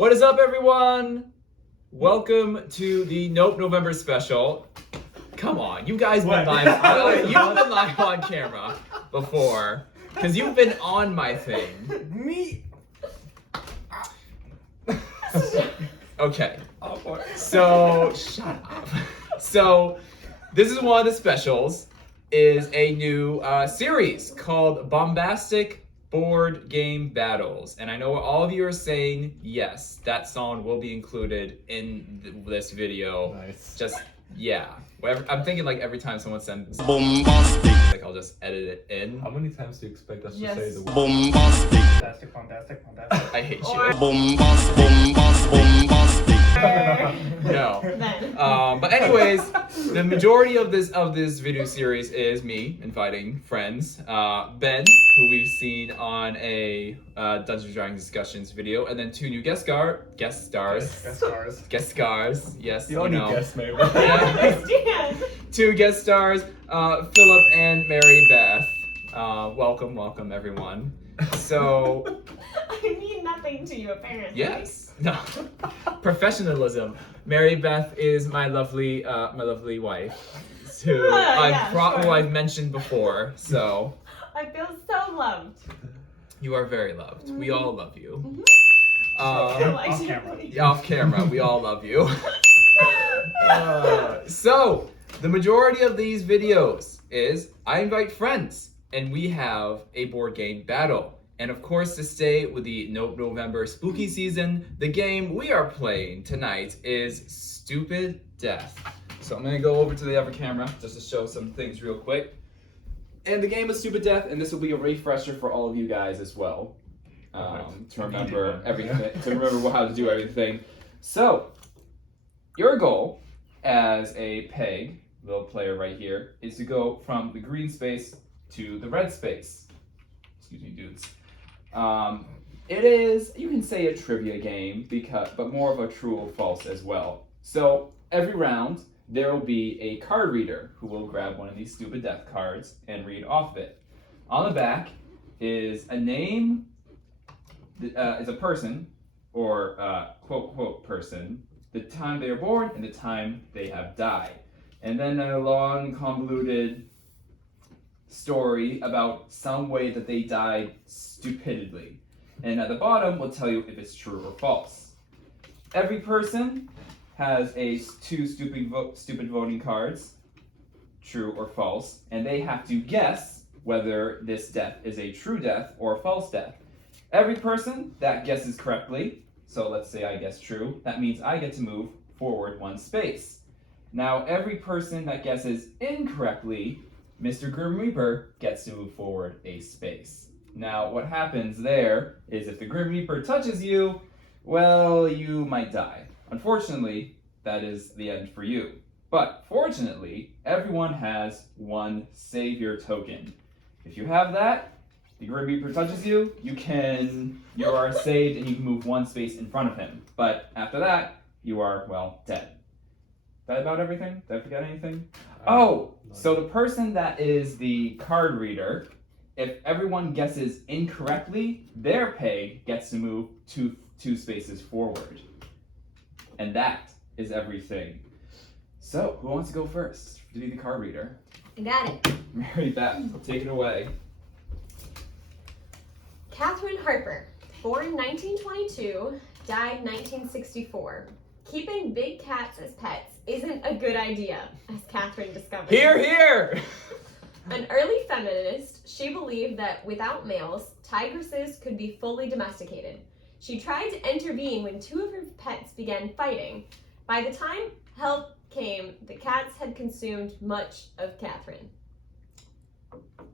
What is up, everyone? Welcome to the Nope November special. Come on, you guys been live. You've been live on camera before, because you've been on my thing. Me. Okay. So shut up. So this is one of the specials. Is a new series called Bombastic Board Game Battles. And I know all of you are saying, yes, that song will be included in this video. Nice. Just, yeah. Whatever, I'm thinking like every time someone sends Bombastic. like I'll just edit it in. How many times do you expect us to say the word? Bombastic. Fantastic. I hate you. Bombastic. No. But anyways, the majority of this video series is me inviting friends. Ben, who we've seen on a Dungeons & Dragons discussions video, and then two new guest stars. Yes, The only guest maybe. Yeah. Two guest stars, Philip and Mary Beth. Welcome everyone. So I mean nothing to you, apparently. yes. No. Professionalism. Mary Beth is my lovely wife, who I've mentioned before. So I feel so loved. you are very loved. We all love you. Off Camera, we all love you. So the majority of these videos is I invite friends, and we have a board game battle. And of course, to stay with the Nope November spooky season, the game we are playing tonight is Stupid Death. So I'm gonna go over to the other camera just to show some things real quick. And the game is Stupid Death, and this will be a refresher for all of you guys as well. To remember everything, to remember how to do everything. So, your goal as a peg, little player right here, is to go from the green space to the red space. Excuse me, dudes. It is, you can say, a trivia game, but more of a true or false as well. So every round, there will be a card reader who will grab one of these Stupid Death cards and read off of it. On the back is a name, is a person, or quote person, the time they were born and the time they have died. And then a long, convoluted story about some way that they died stupidly. And at the bottom will tell you if it's true or false. Every person has two stupid voting cards, true or false, and they have to guess whether this death is a true death or a false death. Every person that guesses correctly, so let's say I guess true, that means I get to move forward one space. Now every person that guesses incorrectly, Mr. Grim Reaper gets to move forward a space. Now, what happens there is if the Grim Reaper touches you, well, you might die. Unfortunately, that is the end for you. But fortunately, everyone has one savior token. If you have that, the Grim Reaper touches you, you are saved and you can move one space in front of him. But after that, you are, well, dead. Is that about everything? Did I forget anything? So the person that is the card reader, if everyone guesses incorrectly, their peg gets to move two spaces forward. And that is everything. So, who wants to go first to be the card reader? I got it. Mary Beth, take it away. Catherine Harper, born 1922, died 1964. Keeping big cats as pets isn't a good idea, as Catherine discovered. Here! An early feminist, she believed that without males, tigresses could be fully domesticated. She tried to intervene when two of her pets began fighting. By the time help came, the cats had consumed much of Catherine.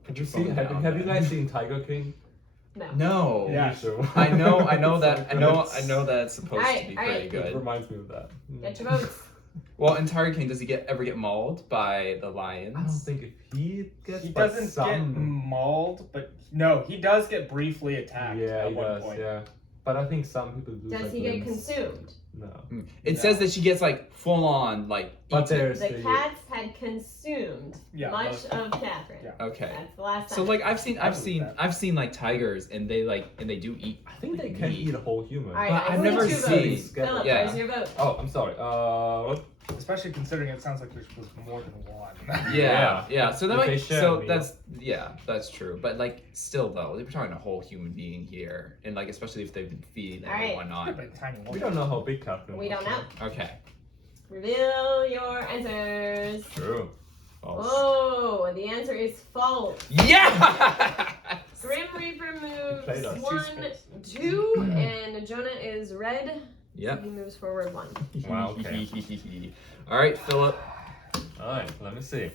Have you guys seen Tiger King? No. No. Yeah. Sure. I know that it's supposed to be pretty good. It reminds me of that. Get your votes. Well, in Tiger King, does he ever get mauled by the lions? I don't think if he gets. He doesn't get mauled, but no, he does get briefly attacked Yeah, at he one does. point. Yeah, but I think some people do. Does he get consumed? No. It says that she gets like full on like. But eaten. there's The cats had consumed much of Catherine. Yeah. Okay. That's the last time. So like I've believe seen like tigers and they do eat. I think they can eat a whole human. All right, But I I've voted never 2 seen- votes. Philip, Yeah. where's your vote? Oh, I'm sorry. What? Especially considering it sounds like there was more than one. Yeah. So that If they might, share so a meal. that's true. But like still though, we're talking a whole human being here, and like especially if they've been feeding them All right. and whatnot. But tiny We don't know how big Catherine We was. don't know. Okay. Reveal your answers. True. False. Oh, the answer is false. Yeah. Grim Reaper played moves us. 1, 2, and Jonah is red. Yep. He moves forward 1. Wow, okay. All right, Philip. Alright, let me see.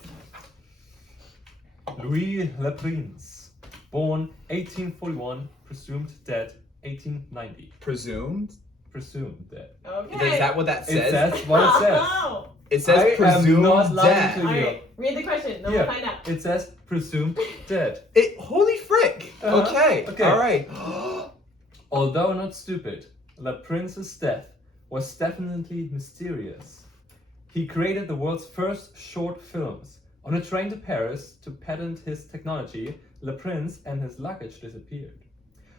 Louis Le Prince, born 1841, presumed dead 1890. Presumed. Presumed dead. Okay. Is that what that It says? says what it says. Oh. It says I am presumed not lying dead. to All you. right, read the question. Then Yeah. we'll find out. It says presumed dead. Holy frick! Uh-huh. Okay. Okay. All right. Although not stupid, Le Prince's death was definitely mysterious. He created the world's first short films. On a train to Paris to patent his technology, Le Prince and his luggage disappeared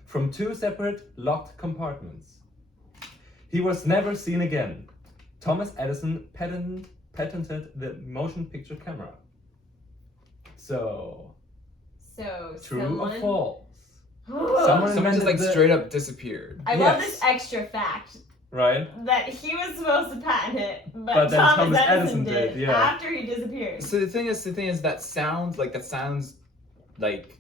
from 2 separate locked compartments. He was never seen again. Thomas Edison patented the motion picture camera. So, true someone... or false? Someone Someone- Someone just like the- straight up disappeared. I love Yes. this extra fact Right? that he was supposed to patent it, but, But then Thomas Thomas Edison Edison did did, yeah. after he disappeared. So the thing is that sounds like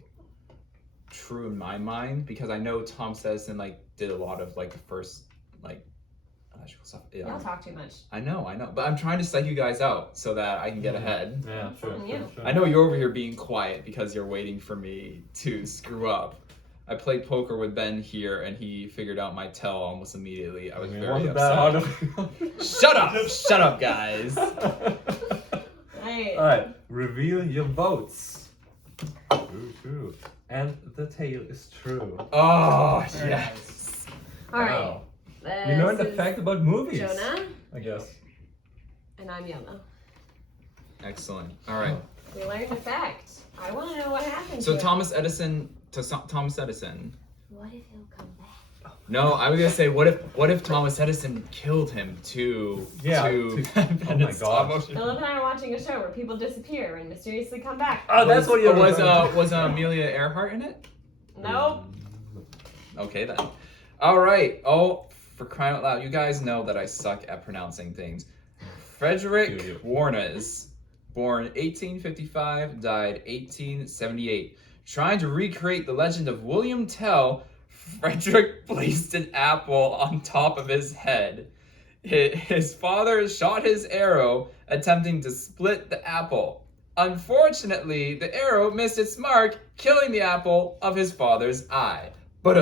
true in my mind because I know Thomas Edison like did a lot of like the first like electrical stuff. Yeah. Y'all talk too much. I know, but I'm trying to psych you guys out so that I can get ahead. Yeah, That's on you. I know you're over here being quiet because you're waiting for me to screw up. I played poker with Ben here and he figured out my tell almost immediately. I was very Wasn't that hard upset. of Shut up, guys. Right. Alright, reveal your votes. True. And the tale is true. Oh, Very yes. All right. Wow. We learned a This is fact about movies. Jonah, I guess. and I'm yellow. Excellent. All right. We learned a fact. I want to know what happened. So here. Thomas Edison. Thomas Edison. What if he'll come back? No, I was gonna say, what if Thomas Edison killed him to Yeah, to to- prevent oh my stop gosh. motion? Philip and I are watching a show where people disappear and mysteriously come back. Oh, that's what you was Amelia Earhart in it? Nope. Okay then. All right. Oh, for crying out loud, you guys know that I suck at pronouncing things. Frederick Warnes, born 1855, died 1878. Trying to recreate the legend of William Tell, Frederick placed an apple on top of his head. His father shot his arrow, attempting to split the apple. Unfortunately, the arrow missed its mark, killing the apple of his father's eye. But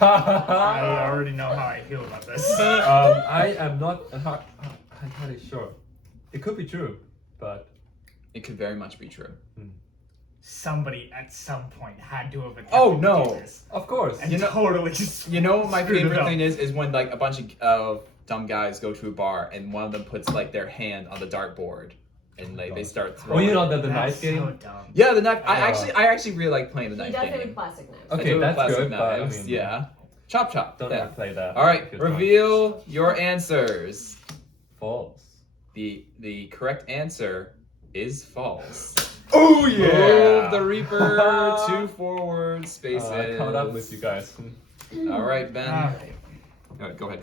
I already know how I feel about this. I am not entirely sure. It could be true, but it could very much be true. Somebody at some point had to have attempted Oh, to no. do this. of course. And totally just You know what my screwed it favorite up. thing is when like a bunch of dumb guys go to a bar and one of them puts like their hand on the dartboard and like they start Oh, throwing. you know the That's knife game? so dumb. Yeah, the knife. Yeah. I actually really like playing the He knife does it game. with plastic knives. I Okay, do it with that's plastic good, but I knives, mean, yeah. Chop. Don't Yeah. ever play that. All right, Good one. reveal your answers. False. The correct answer is false. Oh Move the Reaper 2 forward spaces. I caught up with you guys. All right, Ben. All right. Go ahead.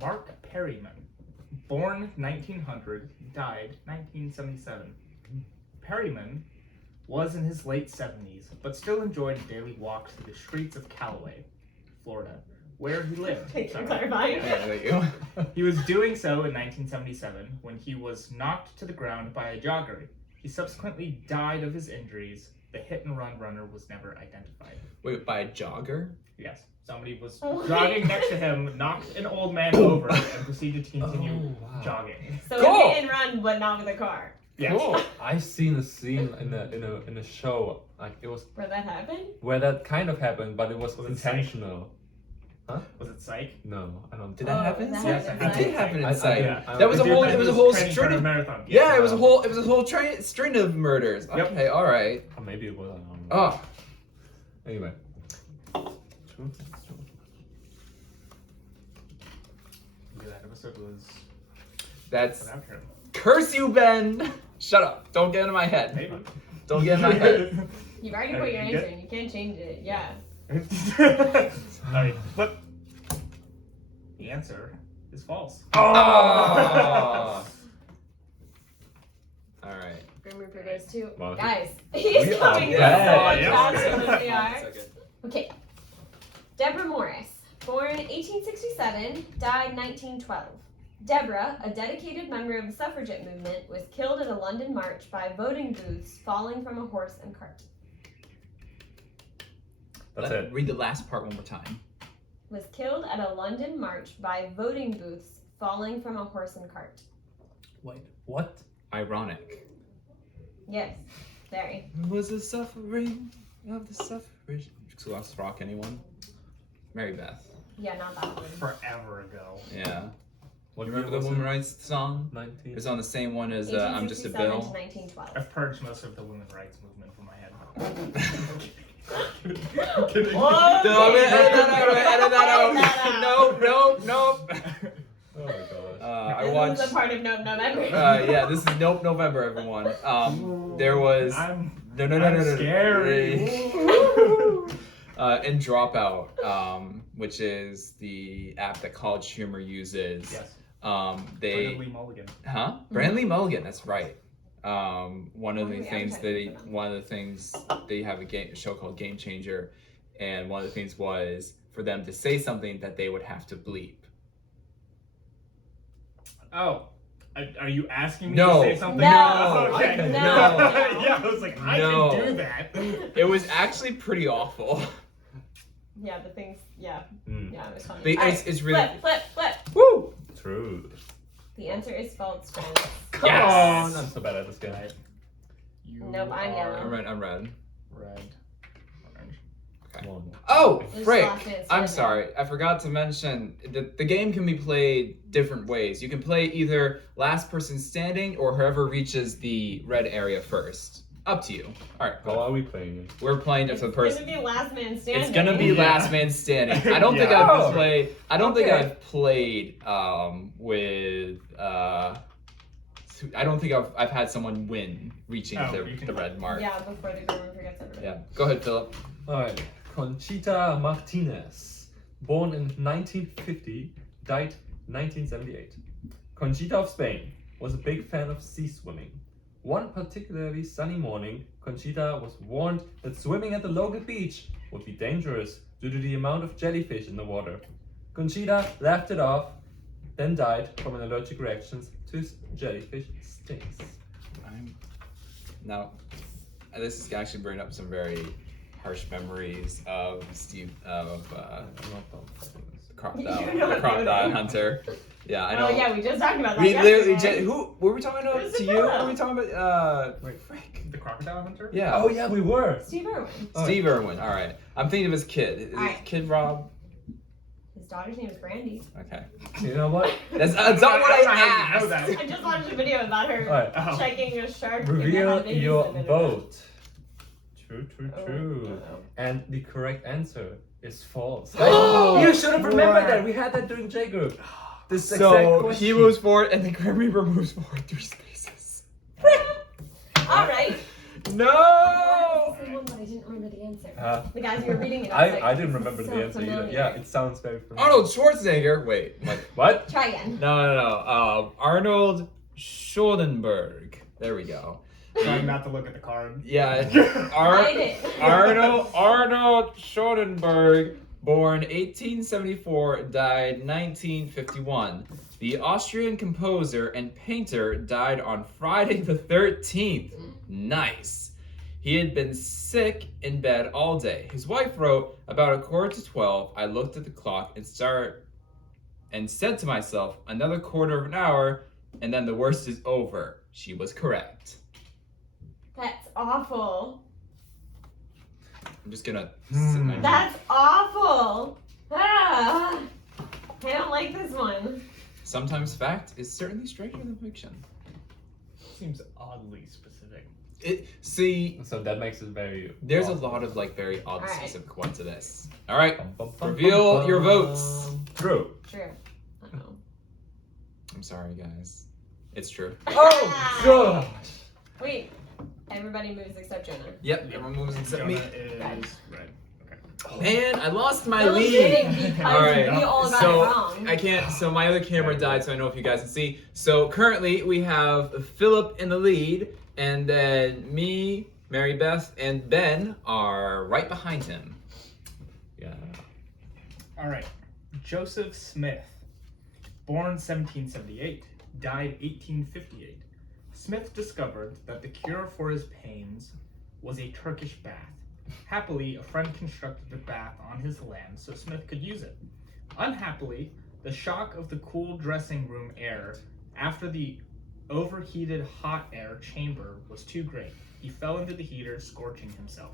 Mark Perryman, born 1900, died 1977. Perryman was in his late 70s, but still enjoyed a daily walk through the streets of Callaway, Florida, where he lived. Thank you for Sorry. clarifying. Yeah, there you go. He was doing so in 1977 when he was knocked to the ground by a jogger. He subsequently died of his injuries. The hit-and-run runner was never identified. Wait, by a jogger? Yes, somebody was Oh. jogging next to him, knocked an old man over, and proceeded to continue Oh, wow. jogging. So Cool. hit and run, but not with a car. Yes. Cool. I've seen a scene in a show, like it was Where that happened? where that kind of happened, but it was Was it Psych? intentional. Was it Psych? No, I don't. Did that happen? that Yes, happened It did happen I- in sight. I- That was a It did, whole. but It was a he whole training for string a of. marathon. Yeah, it was a whole. It was a whole string of murders. Yep. Okay, all right. Or maybe it was. I don't know. Oh, Anyway. That episode was that's an outro. curse you, Ben. Shut up. Don't get in my head. Maybe. Don't get in my head. You've already put your answer in. You can't change it. Yeah. Alright, but the answer is false. Oh. All right. Grim Reaper goes too. Well, Guys, he's we are coming so bad. much Yeah. faster than we are. One second. Okay. Deborah Morris, born 1867, died 1912. Deborah, a dedicated member of the suffragette movement, was killed at a London march by voting booths falling from a horse and cart. That's it. Read the last part one more time. Was killed at a London march by voting booths falling from a horse and cart. Wait. What? Ironic. Yes, very. Was the suffering of the suffrage? Lost Rock, anyone? Mary Beth. Yeah, not that one. Forever ago. Yeah. What You remember year the was woman it? rights song? 19. It's on the same one as I'm Just a 1867 to Bill. 1912. I've purged most of the women's rights movement from my head. No, I'm gonna edit that out. Nope. Oh my gosh. I This watched. is a part of Nope November. Yeah, this is Nope November, everyone. There was I'm no. scary. And Dropout, which is the app that College Humor uses. Yes. They Brandon Lee Mulligan. Brandon Lee Mulligan, that's right. One of Oh, the yeah, things I'm they trying to one of the things they have a show called Game Changer, and one of the things was for them to say something that they would have to bleep. Oh. Are you asking me No. to say something? No. Okay. No. Yeah, I was like, I No. can do that. It was actually pretty awful. Yeah, the things. Yeah, Mm. yeah, it was funny. But All it's really flip. woo. True. The answer is false, friends. Come Yes. on! I'm so bad at this game. You Nope, I'm are yellow. I'm red. Red. Orange. Come on. Oh, This frick! last man I'm standing. sorry. I forgot to mention the game can be played different ways. You can play either last person standing or whoever reaches the red area first. Up to you. All right, How go. are we playing it? We're playing it It's for the person. gonna be last man standing. It's gonna be Yeah. last man standing. I don't think Yeah. I've played. I don't think Okay. I've played with. I don't think I've had someone win reaching Oh, you the can- red mark. Yeah, before the Grim forgets everybody. Yeah. Go ahead, Philip. Alright. Conchita Martinez. Born in 1950, died 1978. Conchita of Spain was a big fan of sea swimming. One particularly sunny morning, Conchita was warned that swimming at the local beach would be dangerous due to the amount of jellyfish in the water. Conchita laughed it off, then died from an allergic reaction to jellyfish stings. Now, this is actually bringing up some very harsh memories of You're not crocodile doing it. hunter. Yeah, I know. Oh yeah, we just talked about that. We literally yesterday. who were we talking about? Who's To the you? fellow? Were we talking about? Wait, the crocodile hunter? Yeah. Oh yeah, we were. Steve Irwin. Steve Irwin. All right. I'm thinking of his kid. Is All it right. Kid Rob? His daughter's name is Brandy. Okay. You know what? That's not what I I know asked. that. I just watched a video about her Alright. Oh. checking a shark. and Reveal how they your use it in it. vote. True. Oh. And the correct answer is false. Oh, you should have remembered what? that. We had that during J group. This exact So question. he moves forward, and the Grim Reaper moves forward 3 spaces. All right. No. This is the one that I didn't remember the answer. Uh, The guys you were reading it. was like, I didn't this is remember so the answer either. familiar. Yeah, it sounds very familiar. Arnold Schwarzenegger. Wait. Like, What? Try again. no. Arnold Schuldenberg. There we go. Trying not to look at the card. Yeah. Hide it. Arnold Schuldenberg, born 1874, died 1951. The Austrian composer and painter died on Friday the 13th. Nice. He had been sick in bed all day. His wife wrote, about 11:45, I looked at the clock and said to myself, another quarter of an hour, and then the worst is over. She was correct. That's awful. I'm just gonna sit my That's awful. Ah, I don't like this one. Sometimes fact is certainly stranger than fiction. Seems oddly specific. See, So that makes it very. there's a awesome. lot of like very odd Alright. specific ones to this. All right, Bum, bum, bum, reveal bum, your bum. votes. True. True. Uh-oh. I'm sorry, guys. It's true. Oh gosh. Wait. Everybody moves except Jonah. Yep, everyone moves except me. Jonah is red. Man, I lost my Philip's lead. winning because Alright, we all got so it wrong. I can't. So my other camera died, so I don't know if you guys can see. So currently we have Philip in the lead, and then me, Mary Beth, and Ben are right behind him. Yeah. All right. Joseph Smith, born 1778, died 1858. Smith discovered that the cure for his pains was a Turkish bath. Happily, a friend constructed the bath on his land so Smith could use it. Unhappily, the shock of the cool dressing room air after the overheated hot air chamber was too great. He fell into the heater, scorching himself.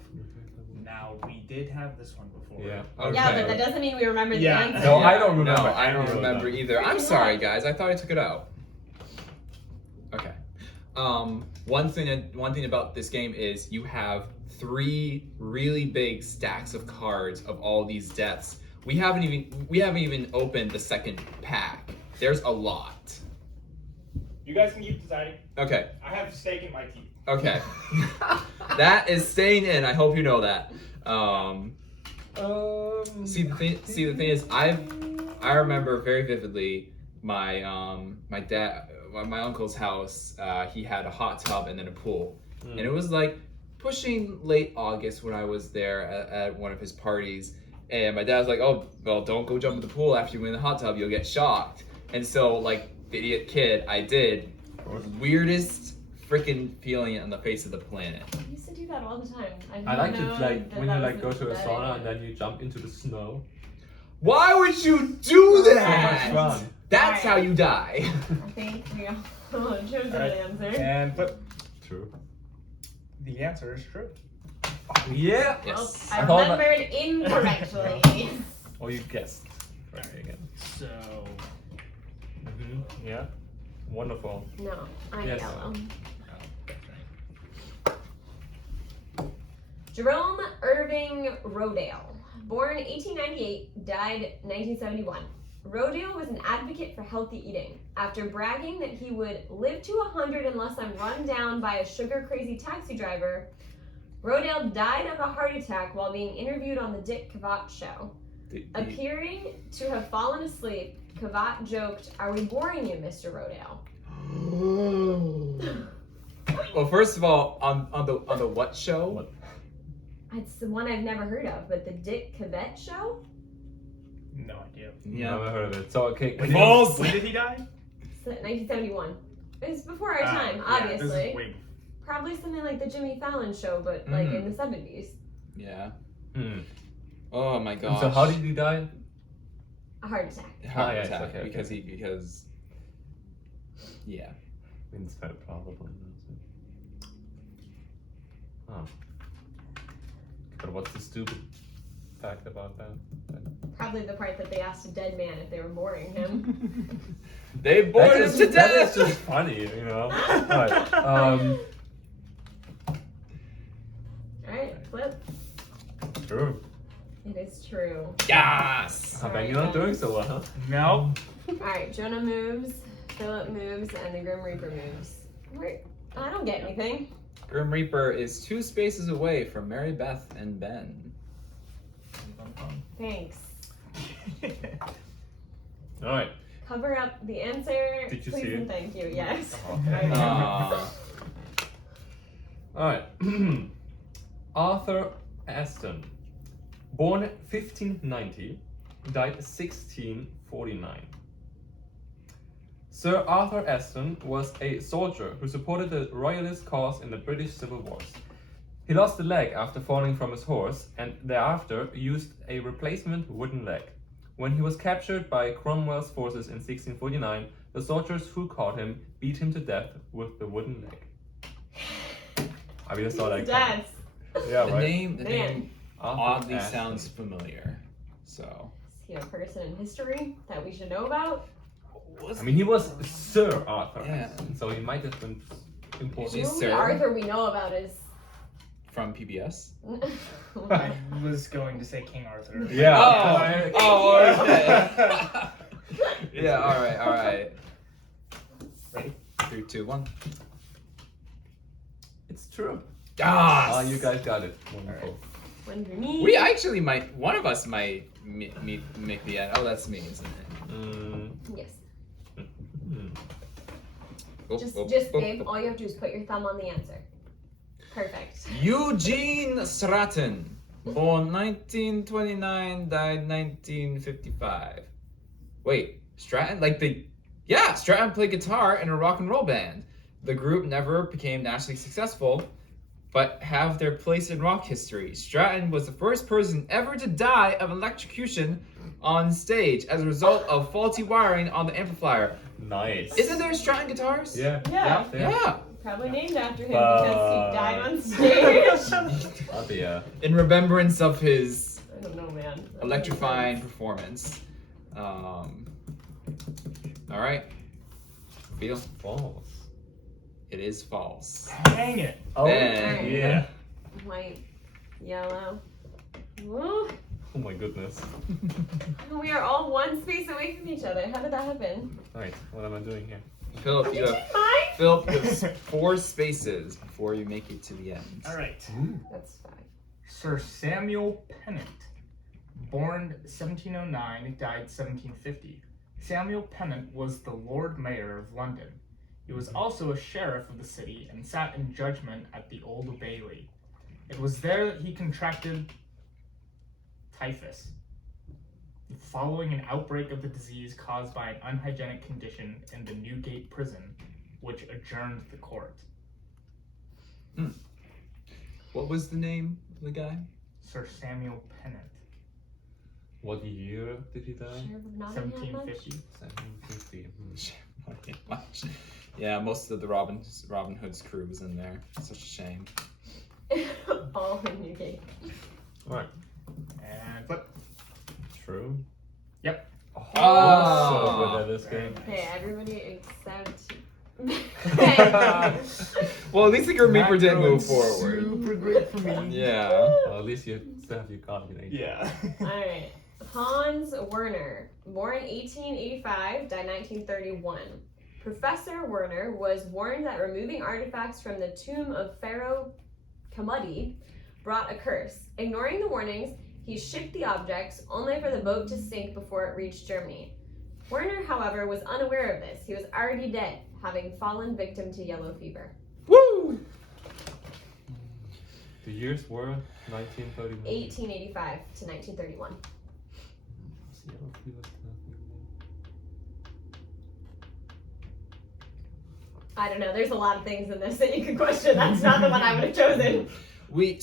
Now, we did have this one before. Yeah. Yeah, Okay. but that doesn't mean we remember the Yeah. answer. No, I don't No, remember. I don't any of remember them. either. I'm sorry, guys. I thought I took it out. Okay. One thing about this game is you have 3 really big stacks of cards of all these deaths. We haven't even opened the second pack. There's a lot. You guys can keep deciding. Okay. I have steak in my teeth. Okay. That is staying in. I hope you know that. See the thing is, I remember very vividly my my uncle's house. He had a hot tub and then a pool, and it was like pushing late August when I was there at one of his parties. And my dad was like, "Oh, well, don't go jump in the pool after you win the hot tub. You'll get shocked." And so, like the idiot kid, I did. Weirdest freaking feeling on the face of the planet. I used to do that all the time. I like to know like that when that you was like go to a bad sauna idea. and then you jump into the snow. Why would you do So that? much fun. That's how you die. I think we all chose Alright. the answer. And but True. the answer is true. Yeah. Well, Yes. I I thought that- remembered incorrectly. Or you guessed correctly again. So Yeah. Wonderful. No, I'm Yes. yellow. that's right. Jerome Irving Rodale, born 1898, died 1971. Rodale was an advocate for healthy eating. After bragging that he would live to 100 unless I'm run down by a sugar-crazy taxi driver, Rodale died of a heart attack while being interviewed on the Dick Cavett show. Appearing to have fallen asleep, Cavett joked, "Are we boring you, Mr. Rodale?" Well, first of all, on the what show? What? It's the one I've never heard of, but the Dick Cavett show? No idea. Never heard of it. So okay. Balls. When did he die? So 1971. It was before our time, Yeah, obviously. this is way Probably something like the Jimmy Fallon show, but like in the 70s. Yeah. Hmm. Oh my And gosh. so how did he die? A heart attack. Heart yes, attack okay, okay. because yeah. It's very probable. Oh. But what's the stupid fact about that? Probably the part that they asked a dead man if they were boring him. They bored him to That is death. just funny, you know. Alright. Alright, flip. True. It is true. Yes. I bet you're not doing so well, huh? No. Alright, Jonah moves, Philip moves, and the Grim Reaper moves. I don't get anything. Grim Reaper is 2 spaces away from Mary Beth and Ben. Thanks. Alright. Cover up the answer. Did you please see and it? thank you. Yes. Okay. Alright. Arthur Aston. Born 1590, died 1649. Sir Arthur Aston was a soldier who supported the royalist cause in the British Civil Wars. He lost a leg after falling from his horse and thereafter used a replacement wooden leg. When he was captured by Cromwell's forces in 1649, the soldiers who caught him beat him to death with the wooden leg. I mean, I saw that. Dads. Yeah, The right. name Man. oddly Aston. sounds familiar. So. Is he a person in history that we should know about? I mean, he was Sir Arthur, Yeah. Aston, so he might have been important. The He's only Sir. Arthur we know about is. From PBS. I was going to say King Arthur. Yeah. Oh, okay. Yeah, alright. Ready? 3, 2, 1. It's true. Ah! You guys got it. Wonderful. Wonder me. We actually might, one of us might make the end. Oh, that's me, isn't it? Mm. Yes. Mm. Oh, Just, oh, just, oh, babe, oh. all you have to do is put your thumb on the answer. Perfect. Eugene Stratton, born 1929, died 1955. Wait, Stratton? Stratton played guitar in a rock and roll band. The group never became nationally successful, but have their place in rock history. Stratton was the first person ever to die of electrocution on stage as a result of faulty wiring on the amplifier. Nice. Isn't there Stratton guitars? Yeah. Yeah. Yeah. Probably named after him because he died on stage. Oh, yeah. In remembrance of his I don't know, man. electrifying performance. All right. Feel False. it is false. Dang it. Oh, Ben. yeah. White, yellow. Ooh, Oh my goodness. we are all one space away from each other. How did that happen? Right, what am I doing here? Philip, you Did you have mine? Philip, there's 4 spaces before you make it to the end. All right. That's fine. Sir Samuel Pennant, born 1709, died 1750. Samuel Pennant was the Lord Mayor of London. He was also a sheriff of the city and sat in judgment at the Old Bailey. It was there that he contracted typhus, following an outbreak of the disease caused by an unhygienic condition in the Newgate prison, which adjourned the court. What was the name of the guy? Sir Samuel Pennant, What year did he die? Sheriff of Nottingham much? 1750. 1750. Yeah, most of the Robin Hood's crew was in there. Such a shame. All in Newgate. Right. And flip. True. Yep. Oh, so good at this game. Okay, everybody except. Well, at least the Grim Reaper did Not move going forward. Super great for me. Yeah. Well, at least you still have your calculator. Yeah. Alright. Hans Werner, born 1885, died 1931. Professor Werner was warned that removing artifacts from the tomb of Pharaoh Kamudi brought a curse. Ignoring the warnings, he shipped the objects only for the boat to sink before it reached Germany. Werner, however, was unaware of this. He was already dead, having fallen victim to yellow fever. Woo! The years were 1931. 1885 to 1931. I don't know. There's a lot of things in this that you could question. That's not the one I would have chosen. We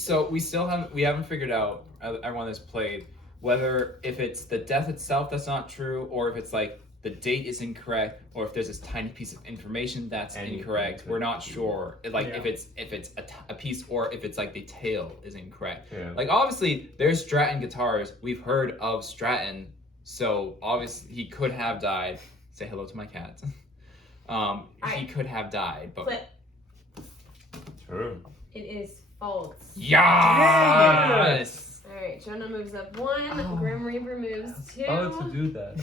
haven't figured out, everyone that's played, whether if it's the death itself that's not true, or if it's like the date is incorrect, or if there's this tiny piece of information that's Anything incorrect. could We're not be. sure. Like Yeah. if it's a piece, or if it's like the tale is incorrect. Yeah. Like obviously there's Stratton guitars. We've heard of Stratton, so obviously he could have died. Say hello to my cat. He Alright. could have died, but Flip. True. It is false. yes. Alright, Jonah moves up 1. Grim Reaper moves 2. Oh, to do that.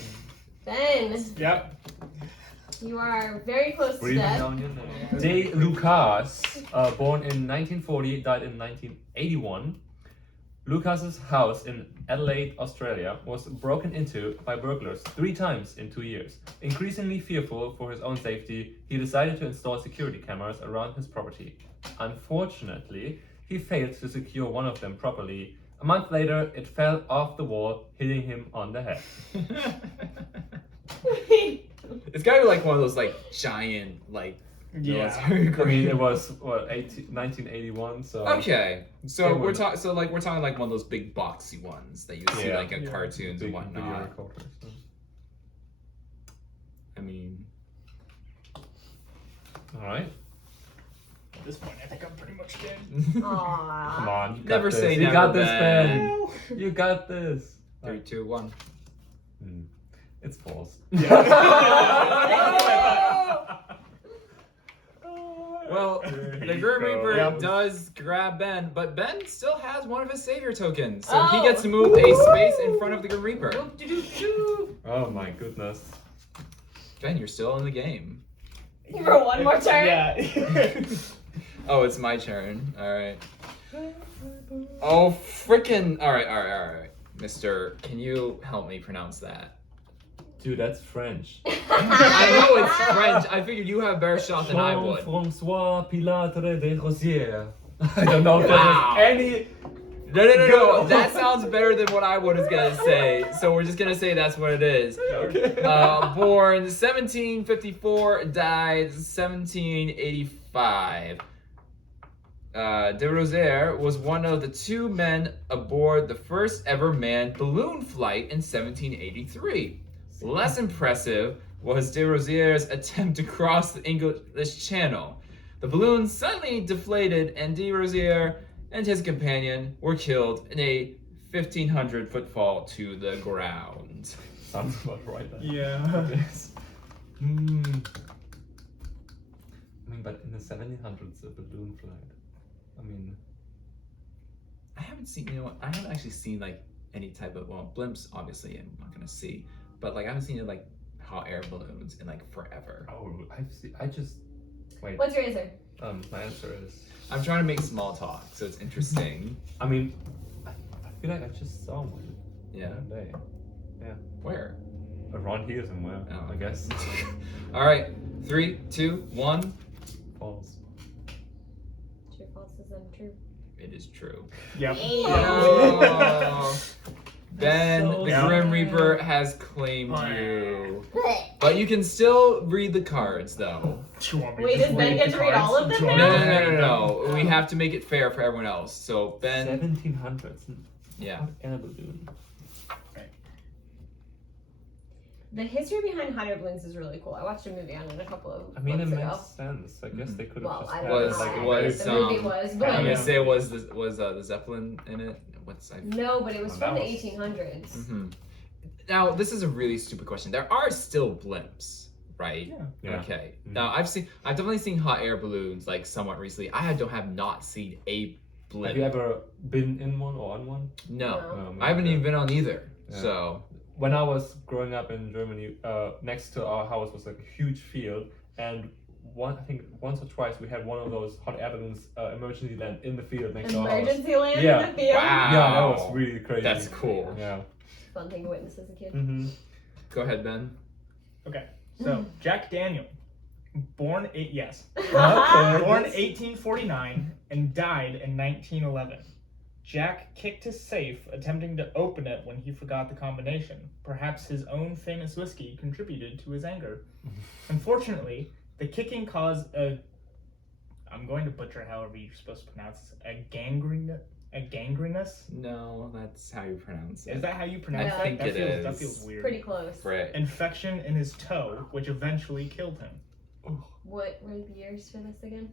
Ben, Yep. you are very close to Breathing death. down your neck. De Lucas, born in 1940, died in 1981. Lucas's house in Adelaide, Australia, was broken into by burglars 3 times in 2 years. Increasingly fearful for his own safety, he decided to install security cameras around his property. Unfortunately, he failed to secure one of them properly. A month later, it fell off the wall, hitting him on the head. It's gotta be like one of those like giant like military I mean, grade. it was what 1981, so Okay, so They we're were- talking. So like we're talking like one of those big boxy ones that you see Yeah. like in Yeah. cartoons and big video whatnot. recorders. I mean, All right. At this point, I think I'm pretty much dead. Come Aww. on. You got Never this. say You never, got this, Ben. Ben. You got this. 3, 2, 1. It's false. Well, the Grim Reaper does grab Ben, but Ben still has one of his savior tokens, so he gets to move a space in front of the Grim Reaper. Oh my goodness. Ben, you're still in the game. For one more turn. Yeah. Oh, it's my turn. All right. Oh, frickin'! All right. Mister, can you help me pronounce that? Dude, that's French. I know it's French. I figured you have a better shot than I would. Jean-François Pilatre de Rosière. I don't know if Wow. there's any. No. That sounds better than what I was gonna say. So we're just gonna say that's what it is. Okay. Born 1754, died 1785. De Rosière was one of the 2 men aboard the first ever manned balloon flight in 1783. Less impressive was de Rosière's attempt to cross the English Channel. The balloon suddenly deflated, and de Rosière and his companion were killed in a 1,500-foot fall to the ground. Sounds about right. Then. Yeah. Yes. I mean, but in the 1700s, a balloon flight. I mean, I haven't seen, you know what? I haven't actually seen like any type of, well, blimps obviously I'm not gonna see, but like I haven't seen like hot air balloons in like forever. oh, I've seen. I just wait. What's your answer? My answer is. I'm trying to make small talk, so it's interesting. I mean, I feel like I just saw one. Yeah. One day. Where? Around here somewhere. Oh. I guess. All right. 3, 2, 1. False. True, false is untrue. It is true. Yep. Oh. Ben, So the sad. Grim Reaper has claimed you. But you can still read the cards, though. Do you want me Wait, just does Ben read get the to read cards? all of them Do you No, want me now? to- no. We have to make it fair for everyone else. So, Ben, 1700s. yeah. Hot air balloon. The history behind hot air balloons is really cool. I watched a movie on it a couple of I mean, it months makes ago. sense. I guess they could have Well, just I had don't Was- know like how a was, the movie um, was, I'm but gonna say was the Zeppelin in it? no, but it was Oh, from the that was- 1800s. Mm-hmm. Now, this is a really stupid question. There are still blimps, right? Yeah. Yeah. Okay. Mhm. Now, I've definitely seen hot air balloons like somewhat recently. I have not seen a blimp. Have you ever been in one or on one? No, No. I haven't even been on either. Yeah. So, When I was growing up in Germany, next to our house was like a huge field, and I think once or twice we had one of those hot air balloons emergency land in the field next to our house. Emergency land Yeah. in the field. Wow. Yeah, that was really crazy. that's cool. Yeah. Fun thing to witness as a kid. Mm-hmm. Go ahead, Ben. Okay. So Jack Daniel, born Okay. born 1849 and died in 1911. Jack kicked his safe, attempting to open it when he forgot the combination. Perhaps his own famous whiskey contributed to his anger. Unfortunately, the kicking caused I'm going to butcher however you're supposed to pronounce this, a gangrenous? No, that's how you pronounce it. Is that how you pronounce I it? think That it feels, That is. feels weird. Pretty close. Right. Infection in his toe, which eventually killed him. What were the years for this again?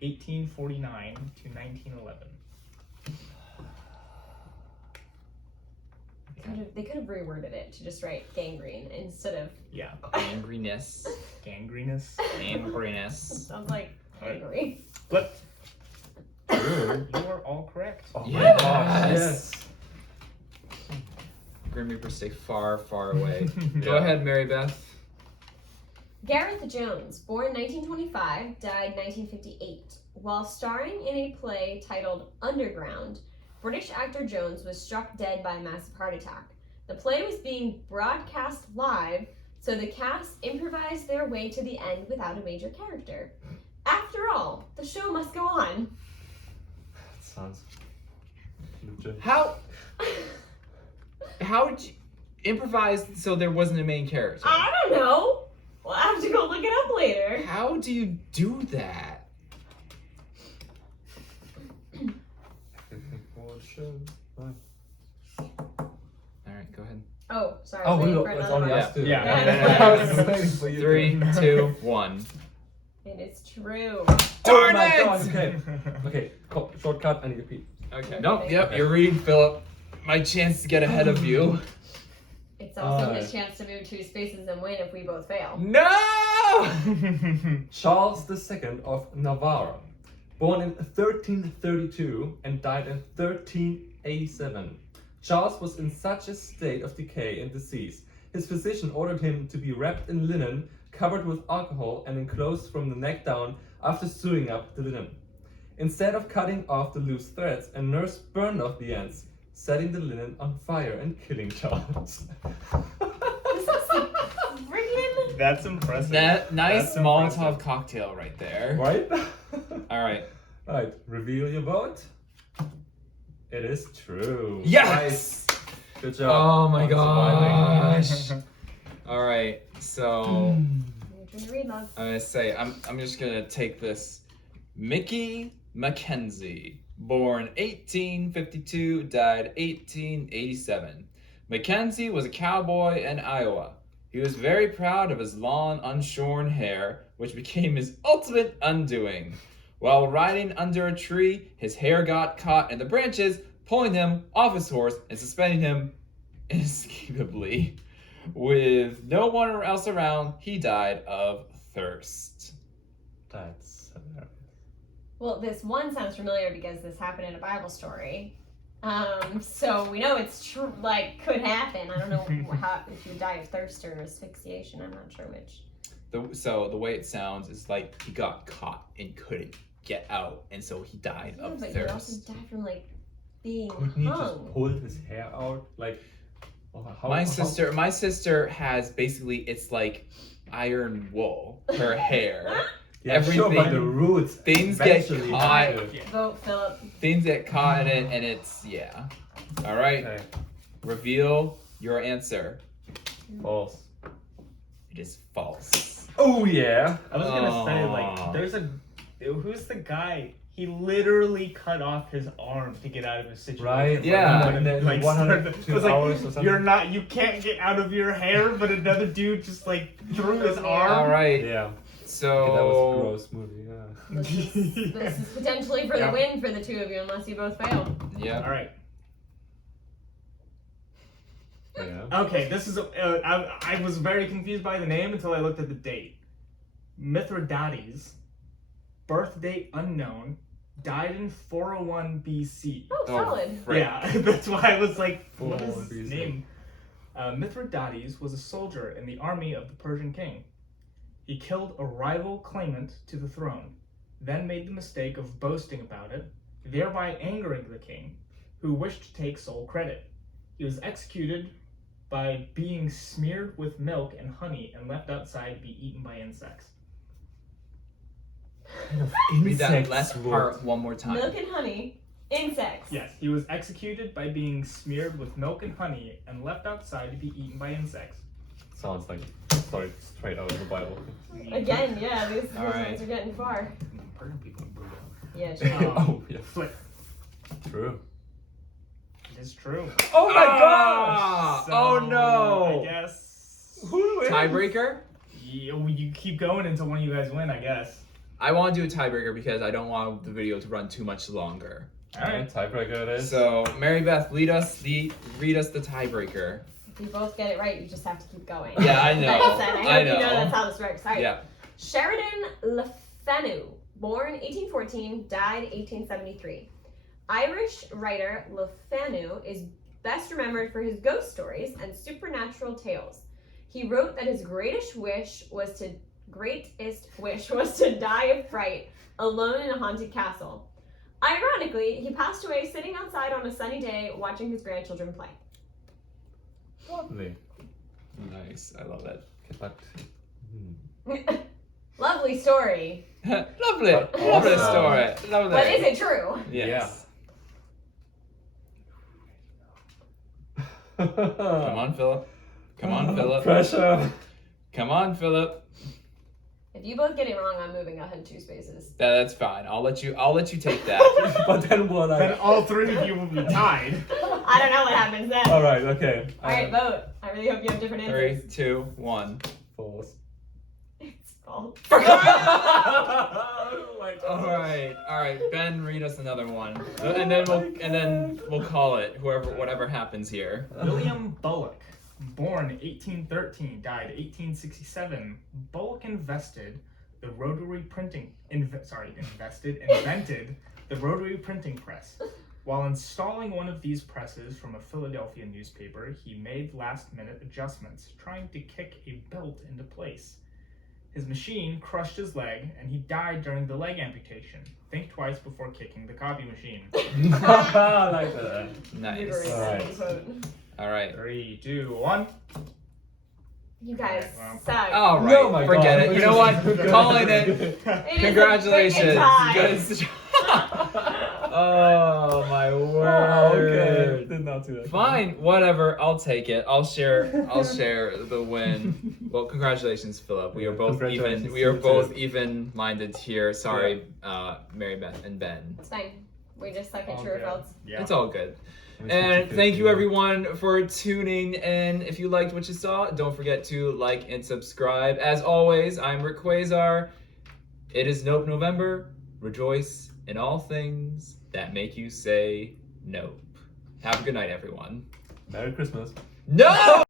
1849 to 1911. They could have reworded it to just write gangrene instead of. Yeah. Angriness. Gangrenous. Angriness. Sounds like angry. But you are all correct. Oh Yes. my gosh, yes. Grim Reaper, stay far, far away. Go Yeah. ahead, Mary Beth. Gareth Jones, born 1925, died 1958. While starring in a play titled Underground, British actor Jones was struck dead by a massive heart attack. The play was being broadcast live, so the cast improvised their way to the end without a major character. After all, the show must go on. That sounds legit. How did you improvise so there wasn't a main character? I don't know. We'll have to go look it up later. How do you do that? Alright, go ahead. Oh, sorry. Oh, I was waiting for it's another only one. us two. Yeah. I was waiting for you. 3, 2, 1. It is It's true. Darn my it! God, okay. Okay, shortcut, I need to pee. Okay. Nope. Yep. You're reading, Philip. My chance to get ahead of you. It's also his chance to move 2 spaces and win if we both fail. No! Charles II of Navarre, born in 1332 and died in 1387. Charles was in such a state of decay and disease, his physician ordered him to be wrapped in linen, covered with alcohol, and enclosed from the neck down after sewing up the linen. Instead of cutting off the loose threads, a nurse burned off the ends, setting the linen on fire and killing Charles. Friggin' That's impressive. That nice That's Molotov impressive. cocktail right there. Right? All right. Right, reveal your vote. It is true. Yes! Good job. Oh my on surviving. gosh. All right. So Your turn to read, love. I'm gonna say I'm just gonna take this. Mickey Mckenzie, born 1852, died 1887. Mckenzie was a cowboy in Iowa. He was very proud of his long, unshorn hair, which became his ultimate undoing. While riding under a tree, his hair got caught in the branches, pulling him off his horse and suspending him inescapably. With no one else around, he died of thirst. That's hilarious. Well, this one sounds familiar because this happened in a Bible story. So we know it's true, like, could happen. I don't know how, if you die of thirst or asphyxiation. I'm not sure which. So the way it sounds is like he got caught and couldn't get out, and so he died Yeah, of but you also thirst. die from, like, being Couldn't he just hung. pull his hair out? Like, My sister has basically, it's like iron wool. Her hair. Yeah, sure, but everything- the roots things get eventually caught. have to- Vote, Philip. Things get caught in it, and it's yeah. All right. Okay, Reveal your answer. false. It is false. Oh yeah. I was gonna say, Aw. like, who's the guy? He literally cut off his arm to get out of his situation. Right, yeah. And then Like, 102 it was like, hours or something. you can't get out of your hair, but another dude just like threw his arm. All right. Yeah. So Okay, that was a gross movie. Yeah. This is potentially for Yeah. the win for the two of you, unless you both fail. yeah. All right. Yeah. Okay, this is I was very confused by the name until I looked at the date. Mithridates, birth date unknown, died in 401 BC. Oh, solid. Right. Yeah, that's why I was like, what is 401 his BC. name? Mithridates was a soldier in the army of the Persian king. He killed a rival claimant to the throne, then made the mistake of boasting about it, thereby angering the king, who wished to take sole credit. He was executed by being smeared with milk and honey and left outside to be eaten by insects. Read that Insects last would- part one more time. Milk and honey. Insects. Yes, he was executed by being smeared with milk and honey and left outside to be eaten by insects. Sounds like sorry, straight out of the Bible. Again, yeah, these All ones right. are getting far. Persian people are brutal. Yeah, sure. Oh yeah. Flip. True. It is true. Oh my Ah! gosh! Oh no! I guess. Who wins? Tiebreaker? You keep going until one of you guys win, I guess. I want to do a tiebreaker because I don't want the video to run too much longer. Alright. Tiebreaker it is. So, Mary Beth, read us the tiebreaker. If you both get it right, you just have to keep going. Yeah, I know. Like I said, I hope I you know know. that's how this works. All right. Yeah. Sheridan Le Fanu, born 1814, died 1873. Irish writer Le Fanu is best remembered for his ghost stories and supernatural tales. He wrote that his greatest wish was to die of fright alone in a haunted castle. Ironically, he passed away sitting outside on a sunny day watching his grandchildren play. Lovely. Nice. I love that. Okay, but Lovely story. Lovely. But Lovely also- story. Lovely. But is it true? Yes. Come Come on, Philip. Come on, Philip. Pressure. Come on, Philip. If you both get it wrong, I'm moving ahead 2 spaces. That's fine. I'll let you take that. But then what? Then all three of you will be tied. I don't know what happens then. All right. Okay. All right, vote. I really hope you have different 3, answers. 2, 1. False. It's fault. Oh my God. All right. Ben, read us another one, and then we'll call it. Whatever happens here. William Bullock, born 1813, died 1867. Bullock invented the rotary printing press. While installing one of these presses from a Philadelphia newspaper, he made last-minute adjustments, trying to kick a belt into place. His machine crushed his leg, and he died during the leg amputation. Think twice before kicking the copy machine. I like that. Nice. All right. 3, 2, 1. You guys Well. suck. All right. No, my Forget God. it. You know what? Calling it. It is a freaking Congratulations. tie. Good. Oh my Oh, word. okay. Did not do that. Fine, whatever. I'll take it. I'll share the win. Well, congratulations, Philip. We are both even. Congratulations We are to you both too. even-minded here. Sorry, Mary Beth and Ben. It's fine. We just suck at All true or good. false. Yeah. It's all good. Let me And switch it thank to you everyone for tuning in. If you liked what you saw, don't forget to like and subscribe. As always, I'm Rick Quasar. It is Nope November. Rejoice in all things that make you say nope. Have a good night, everyone. Merry Christmas. No!